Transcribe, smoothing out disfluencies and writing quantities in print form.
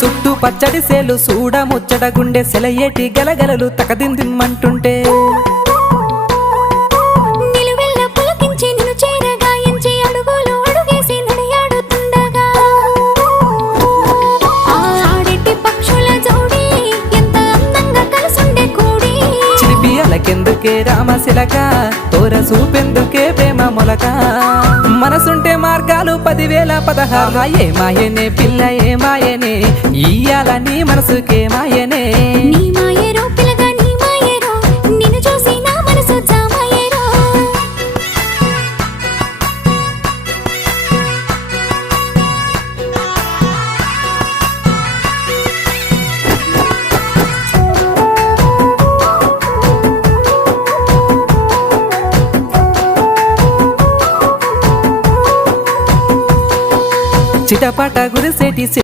చుట్టూ పచ్చడి సేలు చూడ ముచ్చట గుండె సెలయేటి గలగలలు తకదిందిమ్మంటుంటే నిలువెల్ల పులకించి నిన్ను చేరగాయించి అడుగులు అడుగేసి నడియాడుతుండగా ఆడెట్టి పక్షుల జోడి ఎంత అందంగా కలుసుండే కూడి చిలిపి అలకెందుకే రామశిలక తోర చూపెందుకే ప్రేమ మొలక మనసుంటే మార్గాలు 10,016 ఏ మాయనే పిల్ల ఏ మాయనే ఇయ్యాల నీ మనసుకే మాయనే నీ మాయేరో పిల్లగా నీ మాయేరో నిన్ను చూసి నా మనసు జామాయేరో చిటపట గురిసేటి